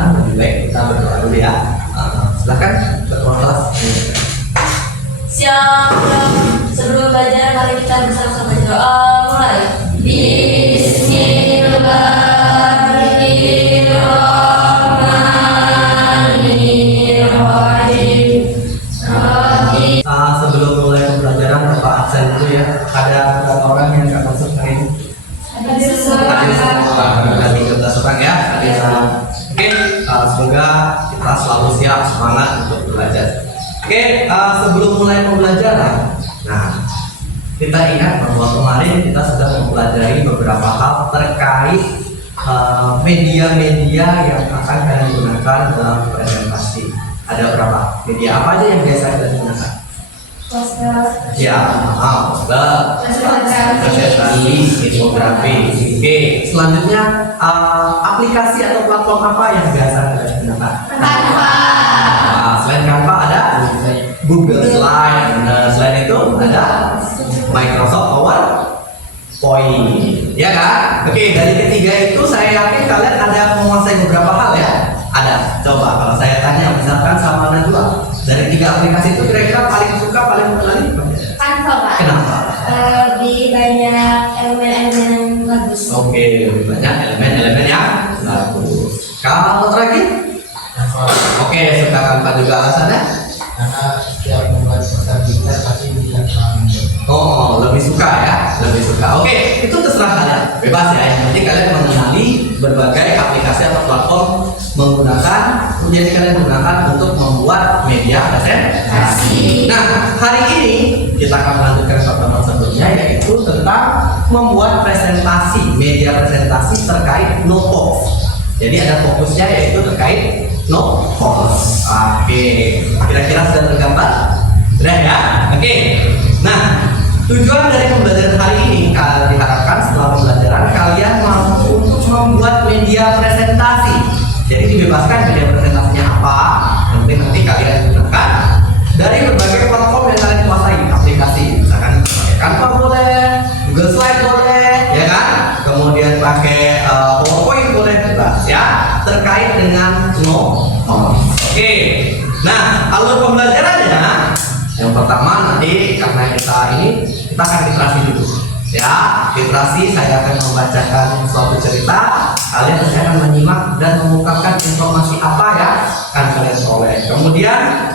pembahasan, lebih baik kita berdoa dulu ya. Silakan ketua kelas. Siap. Sebelum belajar, mari kita bersama-sama berdoa. Mulai. Bismillahirrahmanirrahim. Sebelum mulai pembelajaran, Bapak absen itu ya. Ada berapa orang yang nggak masuk hari ini? Hadir semua. Berarti 13 orang ya. Hadir semua. Oke, semoga kita selalu siap, semangat untuk belajar. Oke, sebelum mulai pembelajaran, nah kita ingat bahwa kemarin kita sudah mempelajari beberapa hal terkait media-media yang akan kalian gunakan dalam presentasi. Ada berapa media apa aja yang biasa kalian gunakan? Ya, presentasi, infografi. Oke, selanjutnya aplikasi atau platform apa yang biasa kalian gunakan? Selain Canva ada Google Slide. Selain itu ada Microsoft PowerPoint. Ya kan? Oke, dari ketiga itu saya yakin kalian ada menguasai beberapa hal ya. Ada. Coba kalau saya tanya misalkan sama Najwa, dari 3 aplikasi itu kira-kira paling suka, paling mengenali Canva, Pak. kenapa? Lebih banyak elemen-elemen yang bagus. Oke, lebih banyak elemen-elemen yang bagus. Kalau terakhir? Oke, suka Canva juga alasannya? Karena setiap membuat presentasi pasti bisa Oh, lebih suka ya, lebih suka. Oke, itu terserah kalian, bebas ya. Yang penting kalian mengenali berbagai aplikasi atau platform jadi kalian gunakan untuk membuat media presentasi. Nah, hari ini kita akan melanjutkan pertemuan sebelumnya, yaitu tentang membuat presentasi, media presentasi terkait Nopox. Jadi ada fokusnya yaitu terkait Nopox. Oke, kira-kira sudah tergambar? Sudah ya? Oke. Nah, tujuan dari pembelajaran hari ini kalian diharapkan setelah pembelajaran kalian mampu untuk membuat media presentasi. Jadi dibebaskan media presentasinya apa, nanti kalian gunakan dari berbagai platform yang kalian kuasai, aplikasi. Misalkan pakai Canva boleh, Google Slide boleh, ya kan? Kemudian pakai PowerPoint boleh, bebas ya. Terkait dengan Oke. Nah, alur pembelajarannya yang pertama nanti karena kita akan literasi dulu. Ya, literasi saya akan membacakan suatu cerita, kalian akan menyimak dan mengungkapkan informasi apa ya akan kalian peroleh. Kemudian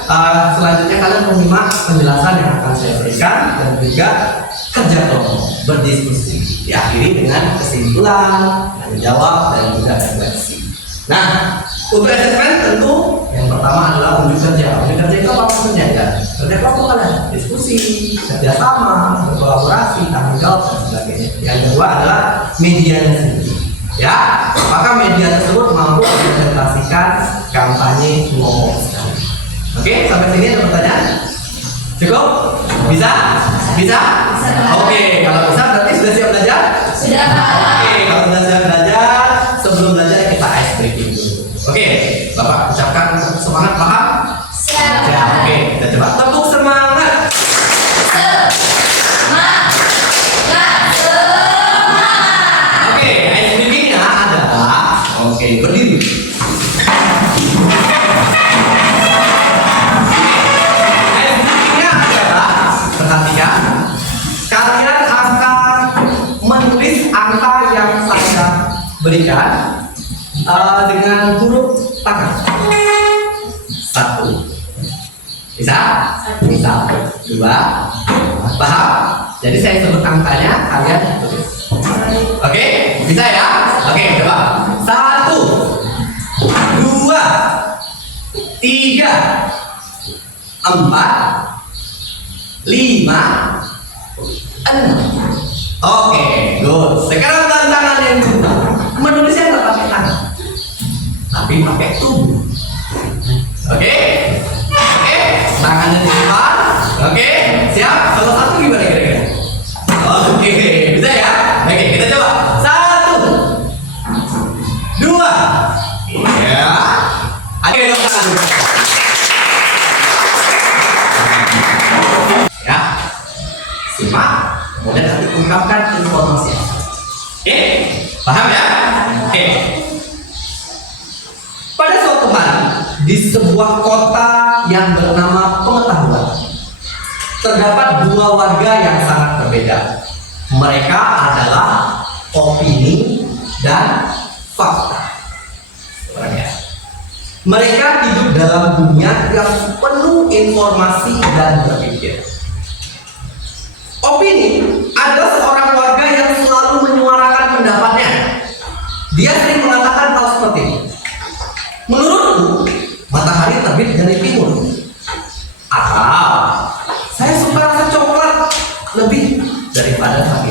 selanjutnya kalian menyimak penjelasan yang akan saya berikan dan juga kerja kelompok, berdiskusi. Diakhiri dengan kesimpulan, dan jawab dan juga refleksi. Nah, untuk asesmen tentu yang pertama adalah unjuk kerja. Unjuk kerja itu apa maksudnya ya? Kerja kelompok kalian, diskusi, kerjasama, berkolaborasi, tanggung jawab dan sebagainya. Yang kedua adalah medianya sendiri. Ya, apakah media tersebut mampu merepresentasikan kampanye Nopox? Oke, sampai sini ada pertanyaan? Cukup? Bisa? Bisa? Oke, kalau bisa berarti sudah siap belajar? Sudah. Oke, kalau sudah siap belajar, sebelum belajar kita ice breaking dulu. Oke, Bapak ucapkan semangat, paham? Siap. Ya, oke, kita coba tepuk semangat. Oke, ice breakingnya adalah berdiri. Ice breakingnya adalah, perhatikan, kalian akan menulis angka yang saya berikan dengan huruf tangan. 1. Bisa? Bisa. 2. Paham? Jadi saya sebut angkanya, kalian tulis. Oke? Bisa ya? Oke, coba. 1, 2, 3, 4, 5, 6. Oke, good. Sekarang tantangan yang kedua. Menulisnya nggak pakai tangan, tapi pakai tubuh. Oke? Oke? Tangannya di depan. Oke? Siap? Kalau satu gimana kira-kira? Oke, bisa ya? Oke, kita coba. 1, 2. Iya. Oke, dong tangan. Ya. Simak. Kemudian nanti ungkapkan informasi. Oke? Paham ya? Oke. Pada di sebuah kota yang bernama Pengetahuan, terdapat dua warga yang sangat berbeda. Mereka adalah opini dan fakta. Mereka hidup dalam dunia yang penuh informasi dan berpikir. Opini adalah seorang warga yang selalu menyuarakan pendapatnya. Dia sering mengatakan hal seperti ini. Menurutku, matahari terbit dari timur. Atau, saya suka rasa coklat lebih daripada sapi.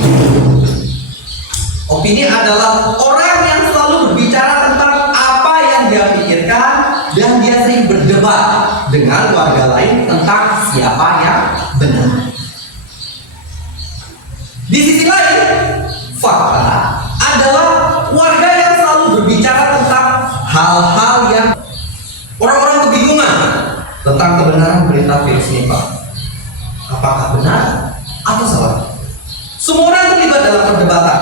Opini adalah orang yang selalu berbicara tentang apa yang dia pikirkan, dan dia sering berdebat dengan warga lain tentang siapa yang benar. Di sisi lain, fakta adalah warga yang selalu berbicara tentang hal-hal yang orang-orang kebingungan tentang kebenaran berita virus Nipah. Apakah benar atau salah? Semua orang terlibat dalam perdebatan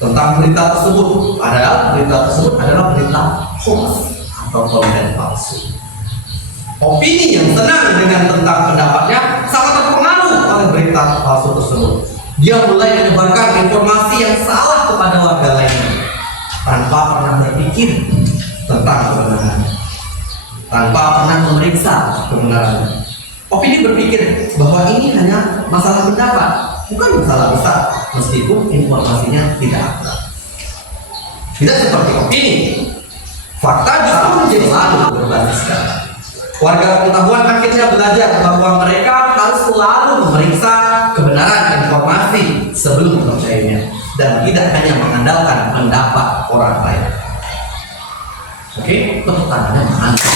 tentang berita tersebut, padahal berita tersebut adalah berita hoax atau konten palsu. Opini yang senang dengan tentang pendapatnya sangat terpengaruh oleh berita palsu tersebut. Dia mulai menyebarkan informasi yang salah kepada warga lainnya tanpa pernah berpikir tentang kebenarannya, tanpa pernah memeriksa kebenarannya. Opini berpikir bahwa ini hanya masalah pendapat, bukan masalah besar, meskipun informasinya tidak akurat. Tidak seperti opini, fakta justru menjadi selalu berbasiskan. Warga Pengetahuan akhirnya belajar bahwa mereka harus selalu memeriksa kebenaran informasi sebelum mempercayainya, dan tidak hanya mengandalkan pendapat orang lain. Oke, tepuk tangannya mantap.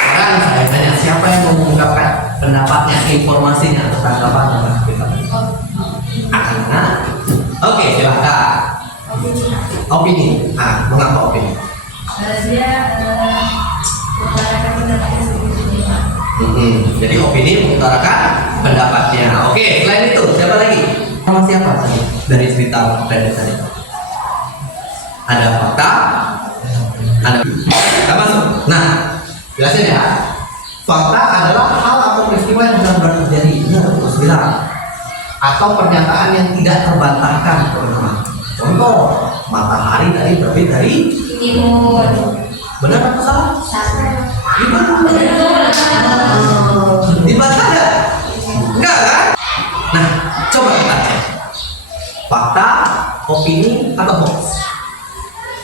Sekarang saya tanya, siapa yang mau mengungkapkan pendapatnya, informasinya, atau tanggapannya tentang kita? Anak. Oke, silakan. Opini. Mengapa opini? Dia mengutarakan pendapatnya sendiri. Jadi opini mengutarakan pendapatnya. Oke, selain itu siapa lagi? Sama siapa tadi dari cerita pendek tadi? Ada fakta, ada. Kita masuk. Nah, jelasin ya. Fakta adalah hal atau peristiwa yang benar-benar terjadi, benar terus bilang, atau pernyataan yang tidak terbantahkan. Contoh, matahari tadi terbit dari Timur. benar atau salah? Salah. Gimana? Dibantah nggak? Enggak kan? Nah, coba kita cek. Fakta, opini, atau hoax?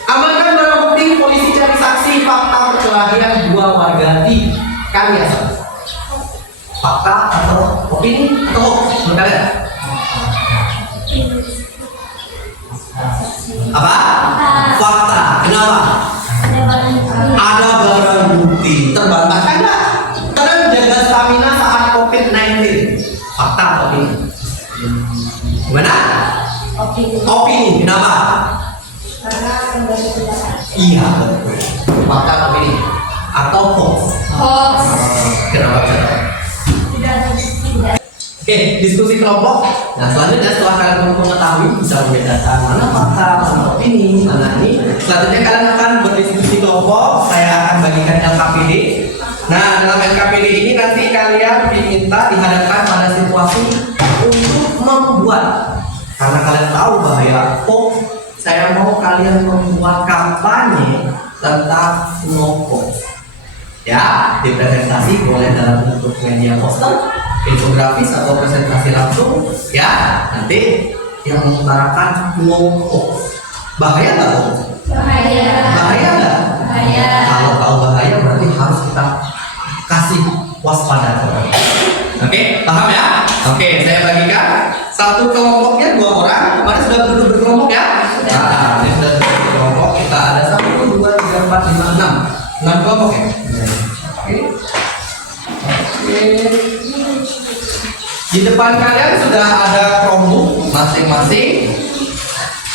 Amankan barang bukti, polisi cari saksi fakta perkelahian dua warga di Kalias. Fakta atau opini atau hoax? Menurut kalian? Apa? Fakta. Kenapa? Ada barang bukti. Terbantahkan nggak? Karena menjaga stamina saat COVID-19. Fakta atau opini? Gimana? Opini. Kenapa? Karena membantu pendapat. Iya, betul. Fakta atau opini? Atau hoax? Hoax. Kenapa? Tidak. Oke, diskusi kelompok. Nah, selanjutnya setelah kalian mengetahui bisa membedakan mana fakta, mana opini, mana ini. Selanjutnya kalian akan berdiskusi kelompok. Saya akan bagikan LKPD. Nah, dalam LKPD ini nanti kalian diminta dihadapkan pada situasi untuk membuat. Karena kalian tahu bahaya hoax, saya mau kalian membuat kampanye tentang no hoax. Ya, di presentasi boleh dalam bentuk media poster, infografis atau presentasi langsung. Ya, nanti yang mengutarakan no hoax. Bahaya nggak hoax? Bahaya. Bahaya nggak? Bahaya. Kalau tahu bahaya berarti harus kita kasih waspada. Oke, paham ya? Oke, saya bagikan satu kelompoknya 2 orang. Kemarin sudah duduk berkelompok ya? Sudah. Nah, ini sudah duduk berkelompok. Kita ada 1, 2, 3, 4, 5, 6 kelompok ya? Oke. Oke. Di depan kalian sudah ada Chromebook masing-masing.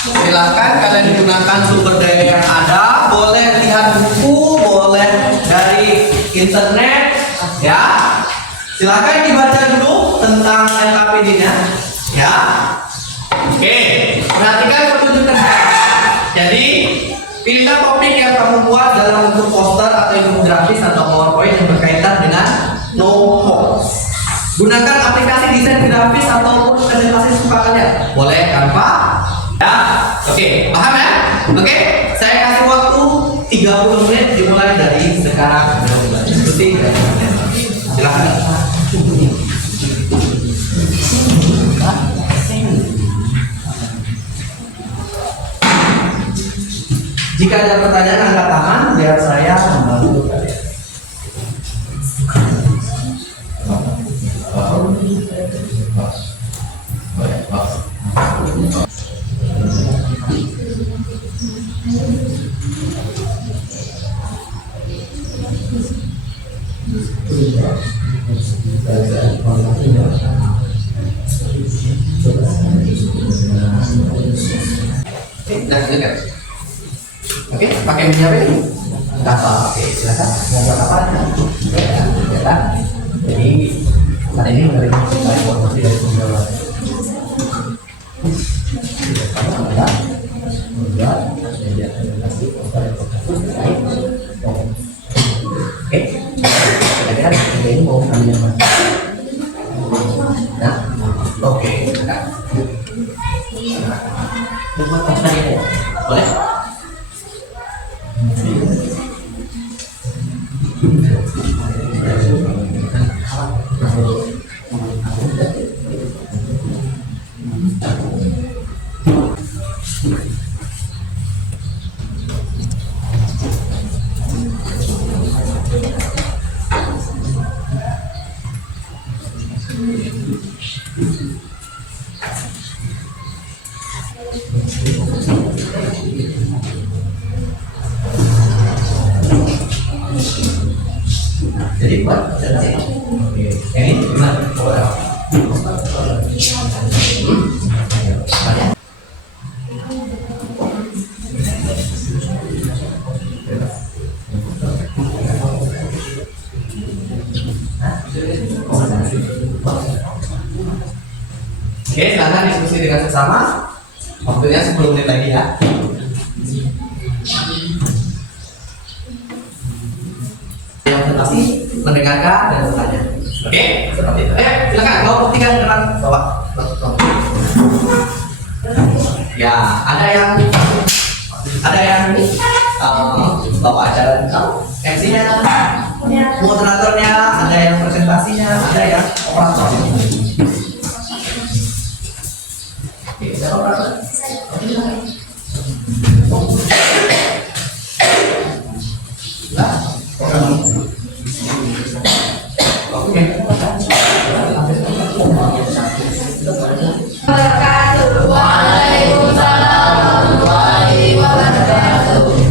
Silakan kalian gunakan sumber daya yang ada. Boleh lihat buku, boleh dari internet, ya. Silakan dibaca dulu tentang LKPD-nya, ya. Oke, perhatikan petunjuk kerja. Jadi Pilihlah topik yang kamu buat dalam bentuk poster atau infografis atau PowerPoint yang berkaitan dengan no hoax. Gunakan aplikasi desain grafis ataupun presentasi suka kalian. Boleh Canva? Ya. Oke, paham ya? Oke, saya kasih waktu 30 menit dimulai dari sekarang. Ikuti silakan. Jika ada pertanyaan angkat tangan biar saya membantu kalian. Dekat. Oke, pakai minyak ini. Data. Oke, silakan. Mau buat apa? Ya. Jadi hari ini menerima informasi dari penggawa. Oke, kira-kira ini mau kami yang mana? Nah, oke, boleh? Jadi buat yang ini gimana? Oke, silakan diskusi dengan sesama. Waktunya 10 menit lagi ya. Yang presentasi mendengarkan dan bertanya. Oke, seperti itu. Silakan bawa buktikan dengan bawa. Ya, ada yang bawa acara MC-nya, moderatornya, ada yang presentasinya, ada yang operator. Oke, siapa operator?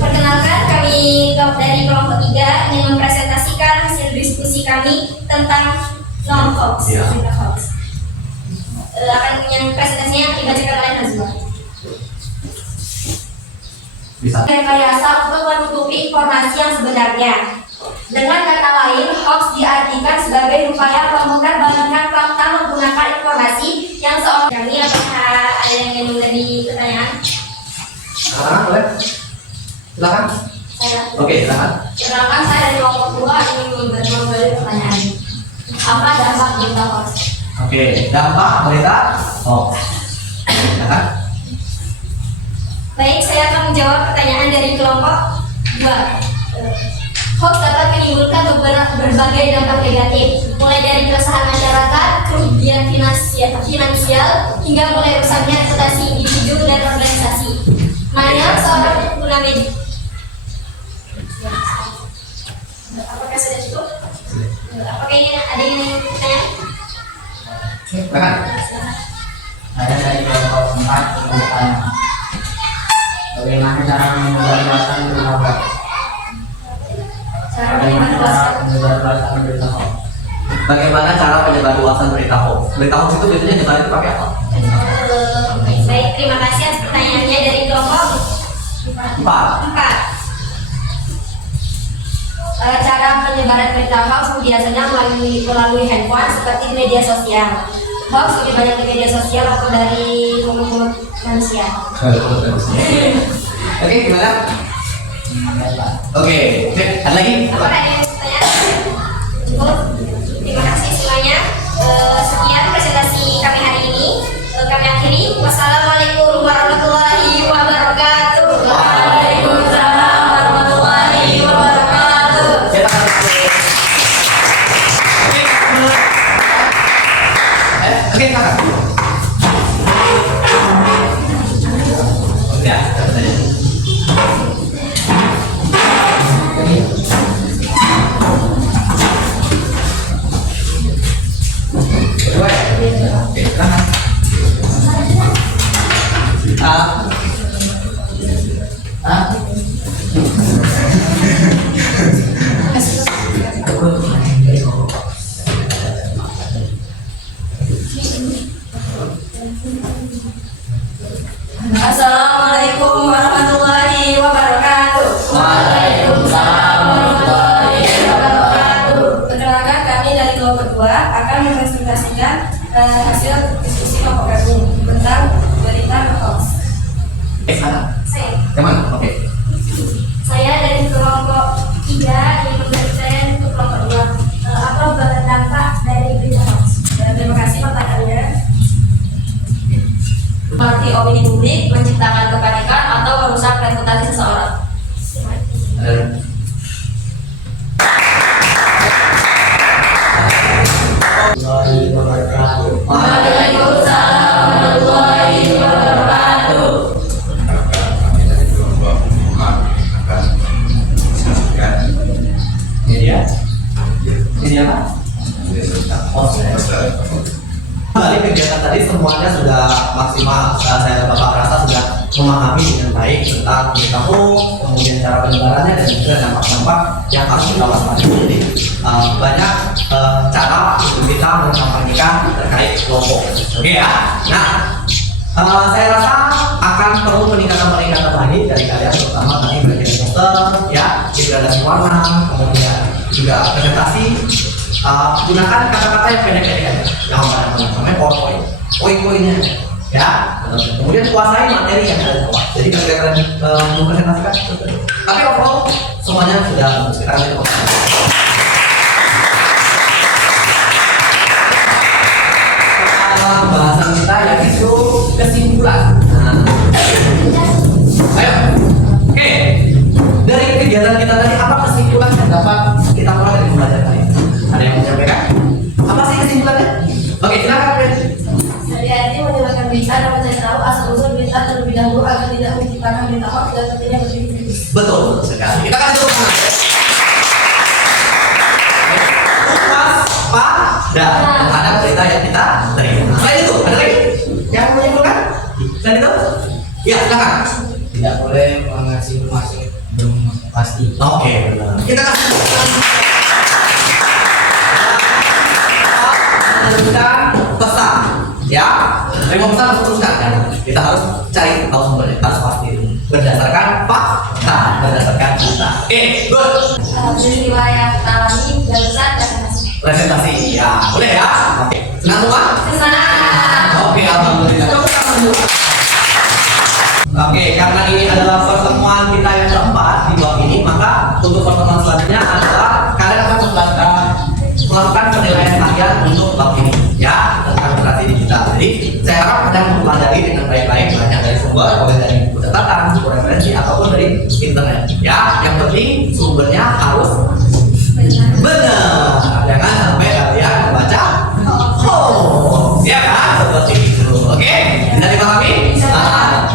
Perkenalkan, kami dari kelompok 3 ingin mempresentasikan hasil diskusi kami tentang non-hoax. Akan yang presentasinya dibacakan oleh Nazwa. Rekayasa untuk menutupi informasi yang sebenarnya. Dengan kata lain, hoax diartikan sebagai upaya memutarbalikkan fakta menggunakan informasi yang seolah kami. Apakah ada yang ingin memberi pertanyaan? Boleh? Silakan. Saya. Oke, silakan. Perkenalkan, saya dari kelompok 2 ingin memberi pertanyaan. Apa dampak berita hoax? Oke, dampak berita hoax. Silakan. Baik, saya akan menjawab pertanyaan dari kelompok 2. Hoax dapat menimbulkan berbagai dampak negatif, mulai dari keresahan masyarakat, kerugian finansial, hingga mulai rusaknya reputasi individu dan organisasi. Maya, seorang pengguna media. Apakah sudah cukup? Apakah ini ada yang ingin bertanya? Silakan. Saya dari kelompok 4 bertanya, bagaimana cara menyebarluaskan berita hoax? Bagaimana cara penyebarluasan berita hoax? Berita hoax itu biasanya nyebarin pakai apa? Baik, terima kasih atas pertanyaannya dari kelompok 4. Cara penyebaran berita hoax biasanya melalui handphone seperti media sosial. Hoax lebih banyak di media sosial atau dari mulut manusia. Oke, gimana? Oke, ada lagi? Apakah ada yang bertanya? Cukup. Terima kasih semuanya. Sekian presentasi kami hari ini. Kami akhiri. Wassalamualaikum warahmatullahi wabarakatuh. Waalaikumsalam warahmatullahi wabarakatuh. Oke, kakak. Ya, dapat aja. Oke, kakak. Assalamualaikum warahmatullahi wabarakatuh. Waalaikumsalam warahmatullahi wabarakatuh. Perkenalkan, kami dari kelompok 2 akan mempresentasikan hasil diskusi kelompok kami tentang berita hoax. Saya Yang mana? Oke. dari kelompok 3 yang memberikan untuk kelompok 2 apa dampak dari berita hoax. Terima kasih pertanyaannya. Seperti opini publik, menciptakan kepanikan atau merusak reputasi seseorang. Waalaikumsalam warahmatullahi wabarakatuh. Ini dia. Ini apa? Oh, kembali kegiatan tadi semuanya sudah maksimal. Saya dan Bapak rasa sudah memahami dengan baik tentang berita hoax, kemudian cara penyebarannya dan juga dampak-dampak yang harus kita waspadai. Jadi banyak cara untuk kita mengkampanyekan terkait kelompok. Oke ya. Nah, saya rasa akan perlu peningkatan lagi dari kalian, terutama tadi bagian poster, ya, degradasi warna, kemudian juga presentasi. Gunakan kata-kata yang pendek-pendek aja, yang namanya PowerPoint, poin-poinnya, ya. Kemudian kuasai materi yang ada di bawah. Jadi kalian mempresentasikan. Tapi overall semuanya sudah bagus. Kita akan lihat. Bahasan kita yaitu kesimpulan. Ayo, oke. Dari kegiatan kita tadi, apa kesimpulan yang dapat kita mulai dari pembelajaran kali ini? Ada yang menyampaikan? Apa sih kesimpulannya? Oke, silakan, Fred. Hati-hati menyebarkan berita dan mencari tahu asal-usul berita terlebih dahulu agar tidak menciptakan berita hoax dan tentunya berdiri. Betul sekali. Kita kasih tepuk tangan. Waspada terhadap berita yang kita terima. Selain itu, ada lagi yang mau menyimpulkan? Selain itu? Ya, silakan. Tidak boleh mengasih informasi belum pasti. Oke, benar. Kita kasih tepuk tangan. Meneruskan pesan, ya. Terima pesan harus teruskan. Kita harus cari tahu sumbernya, harus pasti berdasarkan fakta, berdasarkan data. Oke, good. Peristiwa yang kita alami barusan Presentasi, ya, boleh ya. Oke, senang semua? Senang. Oke, alhamdulillah. Tepuk tangan dulu. Oke, karena ini adalah pertemuan kita yang keempat di blog ini, maka untuk pertemuan selanjutnya adalah kalian akan melakukan penilaian kalian untuk blog ini, ya, tentang literasi digital. Jadi saya harap kalian mempelajari dengan baik-baik, banyak dari sumber, boleh dari buku catatan, buku referensi ataupun dari internet. Ya, yang penting sumbernya harus benar. Jangan sampai kalian membaca hoax, ya kan? Seperti itu. Oke, bisa dipahami?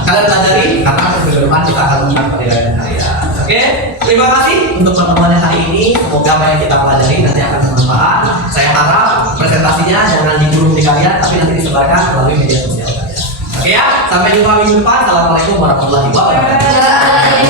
Kalian pelajari karena ke depan kita akan melakukan penilaian kalian. Oke, terima kasih untuk pertemuan hari ini. Semoga apa yang kita pelajari nanti akan bermanfaat. Saya harap presentasinya jangan digurung di kalian, tapi nanti disebarkan melalui media sosial kalian. Oke ya, sampai jumpa minggu depan. Assalamualaikum warahmatullahi wabarakatuh.